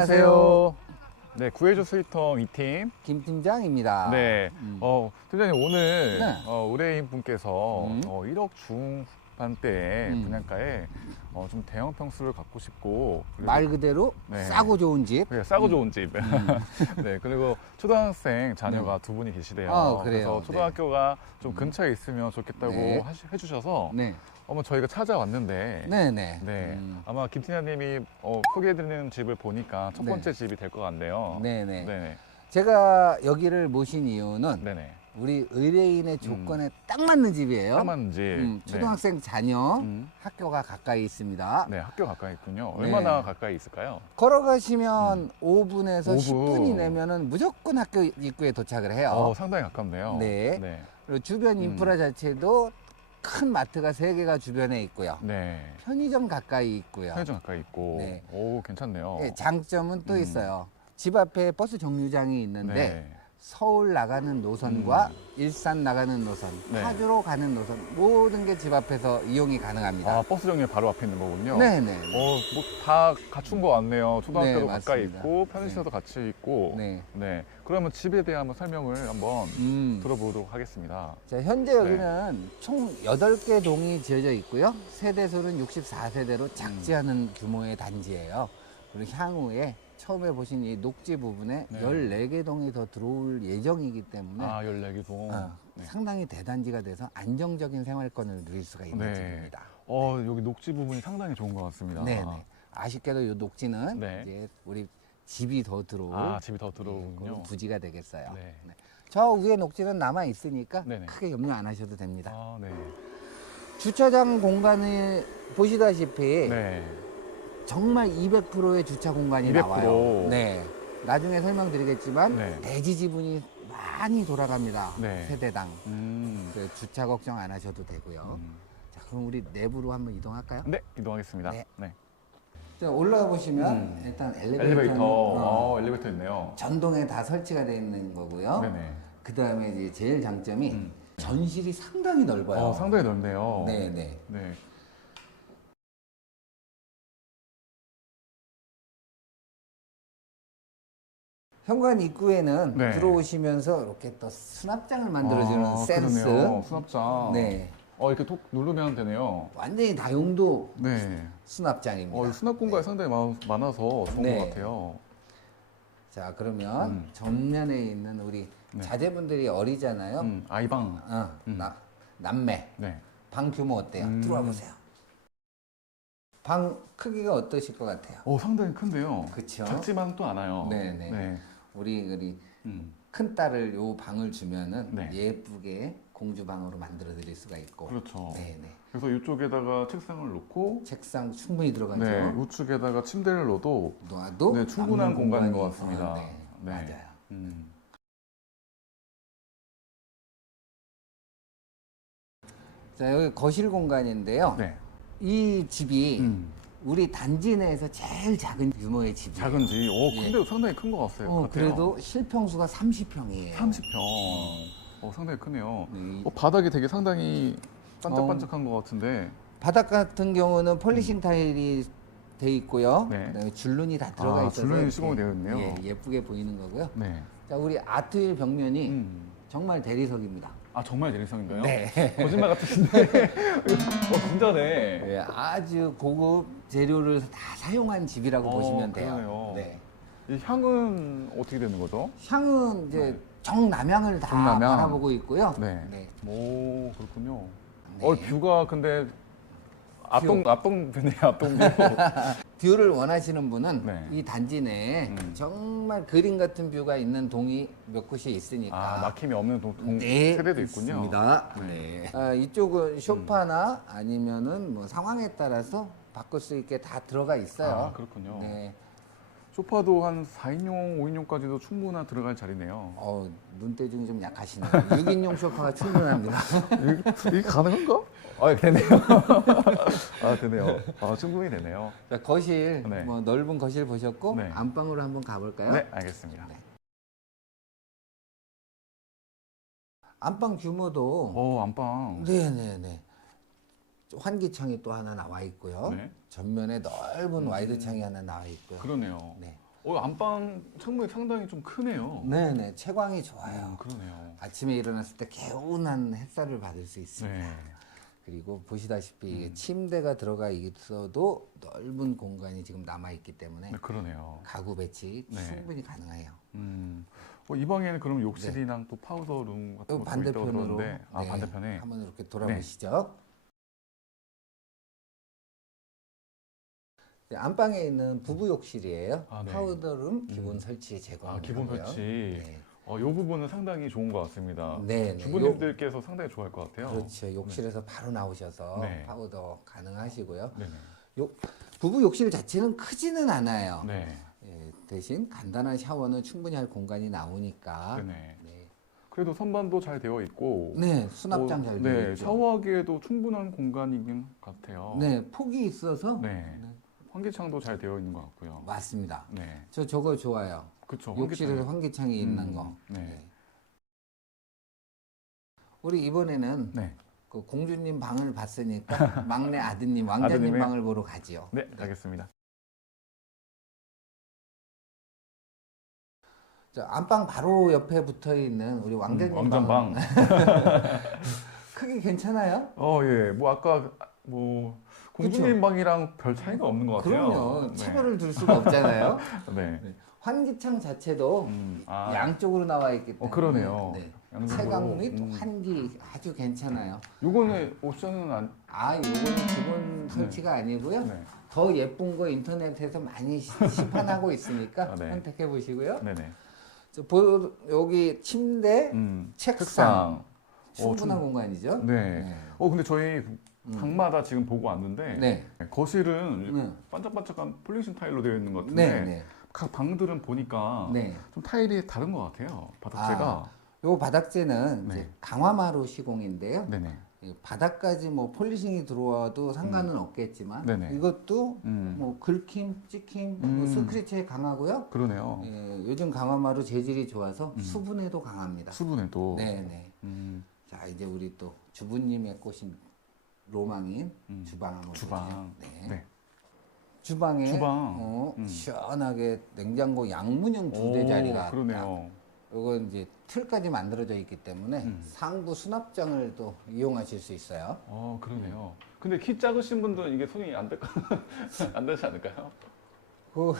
안녕하세요. 네, 구해줘 스위터 2팀. 김 팀장입니다. 네. 음. 어, 팀장님 오늘 네. 어, 의뢰인 분께서 음. 어, 1억 중 반대의 음. 분양가에 어, 좀 대형 평수를 갖고 싶고 그리고 말 그대로 네. 싸고 좋은 집. 네, 싸고 좋은 집. 음. 네, 그리고 초등학생 자녀가 두 분이 계시대요. 아, 그래요? 래서 네. 초등학교가 좀 음. 근처에 있으면 좋겠다고 네. 하시- 해주셔서 네. 어머 저희가 찾아왔는데 네, 네. 네. 음. 아마 김 팀장님이 어, 소개해드리는 집을 보니까 첫 네. 번째 집이 될 것 같네요. 네, 네. 네네. 제가 여기를 모신 이유는 네네. 우리 의뢰인의 조건에 딱 맞는 집이에요. 집. 음, 네. 초등학생 자녀 음. 학교가 가까이 있습니다. 네, 학교 가까이 있군요. 네. 얼마나 가까이 있을까요? 걸어가시면 5분에서 5분. 10분 이내면은 무조건 학교 입구에 도착을 해요. 어, 상당히 가깝네요. 네. 네. 그리고 주변 인프라 자체도 큰 마트가 세 개가 주변에 있고요. 네. 편의점 가까이 있고요. 편의점 가까이 있고. 네. 오, 괜찮네요. 네, 장점은 또 음. 있어요. 집 앞에 버스 정류장이 있는데 네. 서울 나가는 노선과 일산 나가는 노선, 네. 파주로 가는 노선 모든 게 집 앞에서 이용이 가능합니다. 아, 버스 정류 바로 앞에 있는 거군요. 네 네. 어, 뭐 다 갖춘 거 같네요. 초등학교도 네, 가까이 맞습니다. 있고 편의시설도 같이 있고. 네. 네. 그러면 집에 대한 한번 설명을 한번 음. 들어보도록 하겠습니다. 자, 현재 여기는 총 8개 동이 지어져 있고요. 세대수는 64세대로 작지 음. 않은 규모의 단지예요. 그리고 향후에 처음에 보신 이 녹지 부분에 네. 14개 동이 더 들어올 예정이기 때문에 아, 14개 동. 어, 네. 상당히 대단지가 돼서 안정적인 생활권을 누릴 수가 있는 네. 집입니다. 어, 여기 녹지 부분이 상당히 좋은 것 같습니다. 네 네. 아쉽게도 이 녹지는 네. 이제 우리 집이 더 들어올 아, 집이 더 예, 들어오군요. 그런 부지가 되겠어요. 네. 네. 저 위에 녹지는 남아 있으니까 네네. 크게 염려 안 하셔도 됩니다. 아, 네. 주차장 공간이 보시다시피 네. 정말 200%의 주차 공간이 200%. 나와요. 네. 나중에 설명드리겠지만 네. 대지 지분이 많이 돌아갑니다. 네. 세대당. 음. 그 주차 걱정 안 하셔도 되고요. 음. 자, 그럼 우리 내부로 한번 이동할까요? 네, 이동하겠습니다. 네. 네. 자, 올라가 보시면 음. 일단 엘리베이터 엘리베이터. 어, 어, 엘리베이터 있네요. 전동에 다 설치가 되어 있는 거고요. 네네. 그 다음에 이제 제일 장점이 음. 전실이 상당히 넓어요. 어, 상당히 넓네요. 네, 네. 네. 현관 입구에는 네. 들어오시면서 이렇게 또 수납장을 만들어주는 아, 센스. 그러네요. 수납장. 네. 어, 이렇게 톡 누르면 되네요. 완전히 다용도 네. 수납장입니다. 어, 이 수납 공간이 상당히 많, 많아서 좋은 네. 것 같아요. 자, 그러면 음. 전면에 있는 우리 네. 자제분들이 어리잖아요. 음, 아이방. 어, 음. 나, 남매. 네. 방 규모 어때요? 음. 들어와 보세요. 방 크기가 어떠실 것 같아요? 어, 상당히 큰데요. 그쵸? 작지만 또 않아요. 네네. 네. 우리 우리 음, 큰 딸을 요 방을 주면은 네. 예쁘게 공주 방으로 만들어 드릴 수가 있고. 그렇죠. 네 네. 그래서 이쪽에다가 책상을 놓고 책상 충분히 들어가죠. 네, 우측에다가 침대를 넣어도 놓아도 네, 충분한 남는 공간인 것 공간이- 같습니다. 어, 네, 네. 맞아요. 음. 자 여기 거실 공간인데요. 네. 이 집이 음. 우리 단지 내에서 제일 작은 규모의 집이에요. 작은 집. 오, 예. 근데 상당히 큰 것 같아요. 어, 같아요. 그래도 실평수가 30평이에요. 30평. 어, 상당히 크네요. 네, 어, 바닥이 되게 상당히 반짝반짝한 것 같은데. 바닥 같은 경우는 폴리싱 타일이 돼 있고요. 음. 네. 그다음에 줄눈이 다 들어가 아, 있어서 줄눈이 시공이 되어 있네요. 예, 예쁘게 보이는 거고요. 네. 자, 우리 아트윌 벽면이 음. 정말 대리석입니다. 아, 정말 대리석인가요? 네. 거짓말 같으신데. 어, 진짜네. 예, 아주 고급 재료를 다 사용한 집이라고 어, 보시면 돼요. 그러네요. 네. 이 향은 어떻게 되는 거죠? 향은 이제 네. 정남향을 다 정남향. 바라보고 있고요. 네. 네. 오, 그렇군요. 네. 어, 뷰가 근데 앞동, 앞동 뷰네요, 앞동 뷰. 뷰를 원하시는 분은 네. 이 단지 내에 음. 정말 그림 같은 뷰가 있는 동이 몇 곳이 있으니까 아, 막힘이 없는 동, 동 네, 세대도 있군요. 있습니다. 네. 아, 이쪽은 쇼파나 아니면은 뭐 상황에 따라서 바꿀 수 있게 다 들어가 있어요. 아, 그렇군요. 네. 소파도 한 4인용, 5인용까지도 충분한 들어갈 자리네요. 어, 눈대중이 좀 약하시네요. 6인용 쇼파가 충분합니다. 이게, 이게 가능한가? 아, 되네요. 아, 되네요. 아, 충분히 되네요. 자, 거실, 네. 뭐 넓은 거실 보셨고 네. 안방으로 한번 가볼까요? 네, 알겠습니다. 네. 안방 규모도 오, 안방. 네네네. 환기창이 또 하나 나와 있고요. 네. 전면에 넓은 와이드 창이 하나 나와 있고요. 그러네요. 네. 어, 안방 창문이 상당히 좀 크네요. 네네 채광이 좋아요. 음, 그러네요. 아침에 일어났을 때 개운한 햇살을 받을 수 있습니다. 네. 그리고 보시다시피 음. 이게 침대가 들어가 있어도 넓은 공간이 지금 남아 있기 때문에 네, 그러네요. 가구 배치 네. 충분히 가능해요. 음. 어, 이 방에는 그럼 욕실이랑 또 파우더 룸 같은 요 것도 있다고 반대편으로 들었는데 아 네, 반대편에 한번 이렇게 돌아보시죠. 안방에 있는 부부 욕실이에요. 아, 네. 파우더룸 기본 음. 설치 제공. 아 기본 설치 네. 어, 이 부분은 상당히 좋은 것 같습니다. 네, 네. 주부님들께서 상당히 좋아할 것 같아요. 그렇죠. 욕실에서 바로 나오셔서 네. 파우더 가능하시고요. 네네. 욕- 부부 욕실 자체는 크지는 않아요. 네. 예, 대신 간단한 샤워는 충분히 할 공간이 나오니까. 네네. 네, 그래도 선반도 잘 되어 있고. 네, 수납장 어, 잘 네, 되어 있죠. 샤워하기에도 충분한 공간이긴 같아요. 네, 폭이 있어서 네. 네. 환기창도 잘 되어 있는 것 같고요. 맞습니다. 네. 저 저거 좋아요. 그렇죠. 욕실에서 환기창이 있는 음, 거. 네. 우리 이번에는 네. 그 공주님 방을 봤으니까 막내 아드님 왕자님 아드님의- 방을 보러 가지요. 네, 알겠습니다. 저 안방 바로 옆에 붙어 있는 우리 왕자님 음, 방 왕전방. 크기 괜찮아요? 어, 예. 뭐 아까 뭐 공주님 방이랑 별 차이가 없는 것 같아요. 그럼요. 네. 차별을 둘 수가 없잖아요. 네. 환기창 자체도 음, 아, 양쪽으로 나와 있기 때문에 어, 그러네요. 네. 양쪽으로. 채광 음. 환기 아주 괜찮아요. 요거는 옵션은 안. 아, 요거는 기본 설치가 아니고요. 네. 더 예쁜 거 인터넷에서 많이 시- 시판하고 있으니까 아, 네. 선택해 보시고요. 네네. 저 보, 여기 침대, 음, 책상 충분한 어, 좀- 공간이죠. 네. 네. 어, 근데 저희 방마다 지금 보고 왔는데 네. 거실은 네. 반짝반짝한 폴리신 타일로 되어 있는 것 같은데 네, 네. 각 방들은 보니까 네. 좀 타일이 다른 것 같아요. 바닥재가. 요 바닥재는 네. 이제 강화마루 시공인데요. 네네. 이 바닥까지 뭐 폴리싱이 들어와도 상관은 없겠지만 음. 네네. 이것도 음, 뭐 긁힘, 찍힘, 뭐 음. 스크래치에 강하고요. 그러네요. 예, 요즘 강화마루 재질이 좋아서 음. 수분에도 강합니다. 수분에도. 네, 네. 음, 자 이제 우리 또 주부님의 꽃인 로망인 음. 주방 한번 주방. 네. 네. 주방에 주방. 어, 음. 시원하게 냉장고 양문형 두대 오, 자리가 그러네요. 이건 이제 틀까지 만들어져 있기 때문에 음. 상부 수납장을 또 이용하실 수 있어요. 어, 그러네요. 근데 키 작으신 분들은 이게 손이 안 될까? 안 되지 않을까요? 그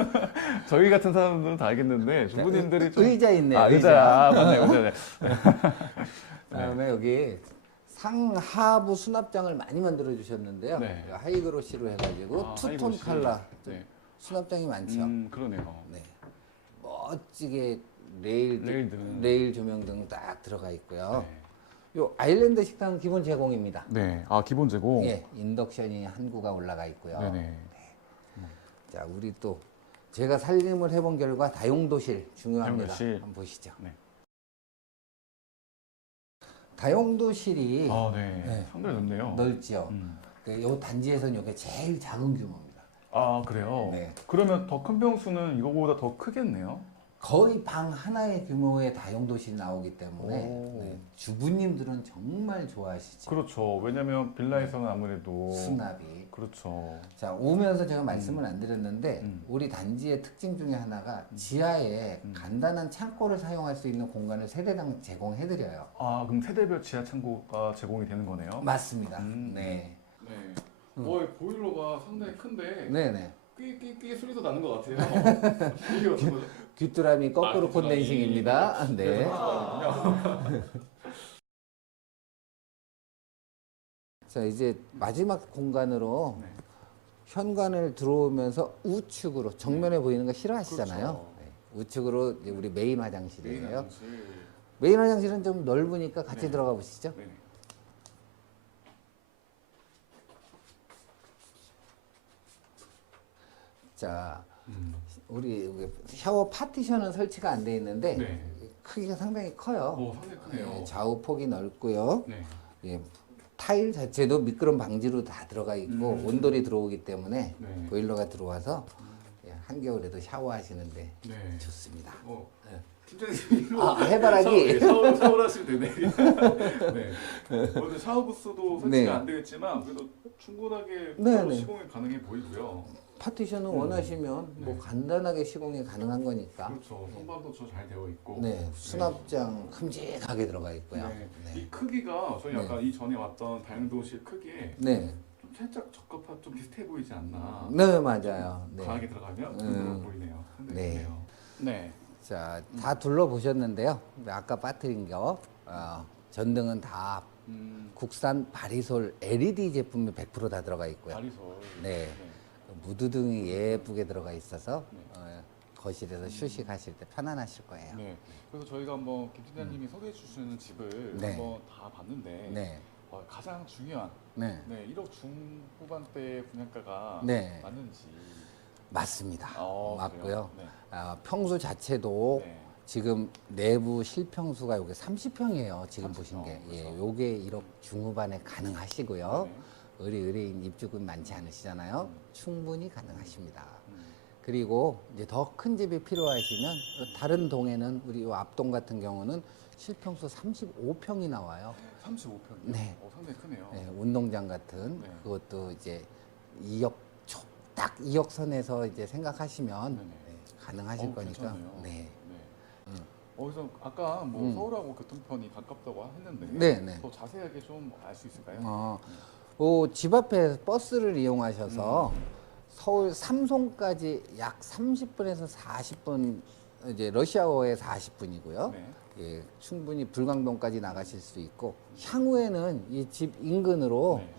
저희 같은 사람들은 다 알겠는데 주부님들이 좀 의자 있네요. 아, 의자. 아, 맞네요. 의자. 네. 그다음에 여기 상하부 수납장을 많이 만들어 주셨는데요. 네. 하이그로시로 해가지고 아, 투톤 하이그로시. 칼라 네. 수납장이 많죠. 음, 그러네요. 네. 멋지게 레일 레일 등. 레일 조명 등 딱 들어가 있고요. 네. 요 아일랜드 식당 기본 제공입니다. 네. 아, 기본 재고. 예, 인덕션이 한 구가 올라가 있고요. 네네. 자, 우리 또 제가 살림을 해본 결과 다용도실 중요합니다. 다용도실. 한번 보시죠. 네. 다용도실이 아, 네. 네. 상당히 넓네요. 넓지요. 음. 그 요 단지에서는 이게 제일 작은 규모입니다. 아, 그래요? 네. 그러면 더 큰 평수는 이거보다 더 크겠네요? 거의 방 하나의 규모의 다용도실이 나오기 때문에 오. 네, 주부님들은 정말 좋아하시죠. 그렇죠. 왜냐면 빌라에서는 아무래도. 수납이. 그렇죠. 자 오면서 제가 말씀을 안 드렸는데 음. 우리 단지의 특징 중에 하나가 지하에 음. 간단한 창고를 사용할 수 있는 공간을 세대당 제공해 드려요. 아, 그럼 세대별 지하 창고가 제공이 되는 거네요? 맞습니다. 음. 네, 네. 어, 보일러가 상당히 큰데 네네. 삐삐삐 소리도 나는 것 같아요. 이게 어떤 거죠? 귀뚜라미 거꾸로 아. 콘덴싱입니다. 네. 그 자 이제 마지막 공간으로 네. 현관을 들어오면서 우측으로 정면에 보이는 거 싫어하시잖아요. 그렇죠. 네. 우측으로 우리 메인 화장실이에요. 화장실. 메인 화장실은 좀 넓으니까 같이 네. 들어가 보시죠. 자, 우리 샤워 파티션은 설치가 안 돼 있는데 네. 크기가 상당히 커요. 오, 상당히 크네요. 네, 좌우 폭이 넓고요. 네. 예, 타일 자체도 미끄럼 방지로 다 들어가 있고 음. 온돌이 들어오기 때문에 네. 보일러가 들어와서 예, 한겨울에도 샤워하시는데 네. 좋습니다. 어. 네. 팀장님 아, 해바라기. 샤워, 샤워 하시면 되네. 네. 어, 근데 샤워 부스도 설치가 네. 안 되겠지만 그래도 충분하게 네, 네. 시공이 가능해 보이고요. 파티션을 원하시면 뭐 간단하게 시공이 가능한 거니까. 그렇죠. 선반도 저잘 되어 있고. 네, 수납장 큼직하게 들어가 있고요. 네. 네. 이 크기가 저희 네. 아까 이 전에 왔던 다용도실 크기에 네, 좀 살짝 적합한 좀 비슷해 보이지 않나. 네 맞아요. 네. 강하게 들어가면 음. 보이네요. 네. 네. 자, 다 둘러보셨는데요. 아까 빠뜨린 거 어, 전등은 다 음, 국산 바리솔 LED 제품이 100%다 들어가 있고요. 다리솔. 네. 무드등이 예쁘게 들어가 있어서 네. 어, 거실에서 휴식하실 때 편안하실 거예요. 네. 그래서 저희가 한번 김 팀장님이 소개해 주시는 집을 네. 한번 다 봤는데 네, 어, 가장 중요한 네, 네, 1억 중후반대 분양가가 네. 맞는지. 맞습니다. 어, 맞고요. 그래요? 네. 아, 평수 자체도 네. 지금 내부 실평수가 요게 30평이에요. 지금 30 평, 보신 게. 예, 그렇죠. 요게 1억 중후반에 가능하시고요. 네. 의리 의뢰인 입주금 많지 않으시잖아요. 충분히 가능하십니다. 음. 그리고 이제 더 큰 집이 필요하시면 다른 동에는 우리 요 앞동 같은 경우는 실평수 35평이 나와요. 35평이요? 네. 어, 상당히 크네요. 네, 운동장 같은 네. 그것도 이제 2억 초, 딱 2억 선에서 이제 생각하시면 네네. 네, 가능하실 어우, 거니까. 괜찮네요. 네. 네. 음. 어, 그래서 아까 뭐 음. 서울하고 교통편이 가깝다고 했는데 네, 네. 더 자세하게 좀 알 수 있을까요? 어, 어, 집 앞에 버스를 이용하셔서 음. 서울 삼송까지 약 30분에서 40분 이제 러시아어에 40분이고요. 네. 예, 충분히 불광동까지 나가실 수 있고 향후에는 이 집 인근으로 네.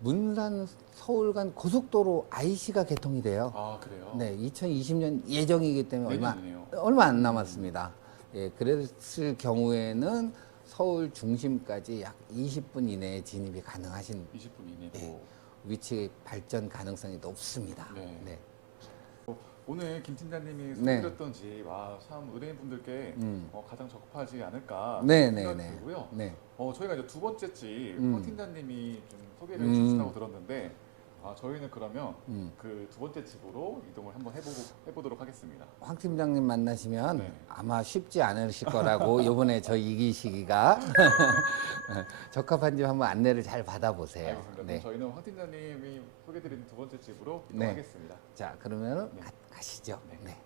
문산 서울 간 고속도로 IC가 개통이 돼요. 아 그래요? 네, 2020년 예정이기 때문에 얼마 내년이네요. 얼마 안 남았습니다. 예, 그랬을 경우에는 서울 중심까지 약 20분 이내에 진입이 가능하신 20분 이내로. 네. 위치 발전 가능성이 높습니다. 네. 네. 오늘 김 팀장님이 네. 소개드렸던 집, 아, 참 의뢰인분들께 음. 어, 가장 적합하지 않을까 네, 네, 생각이 네. 들고요. 네. 어, 저희가 이제 두 번째 집, 음. 황 팀장님이 좀 소개를 음. 해주신다고 들었는데, 아, 저희는 그러면 음. 그 두 번째 집으로 이동을 한번 해보고, 해보도록 하겠습니다. 황 팀장님 만나시면 네. 아마 쉽지 않으실 거라고 이번에 저 이기식이가 적합한 집 한번 안내를 잘 받아보세요. 알겠습니다. 네. 그럼 저희는 황 팀장님이 소개드린 두 번째 집으로 네. 이동하겠습니다. 자, 그러면 네. 가, 가시죠. 네. 네.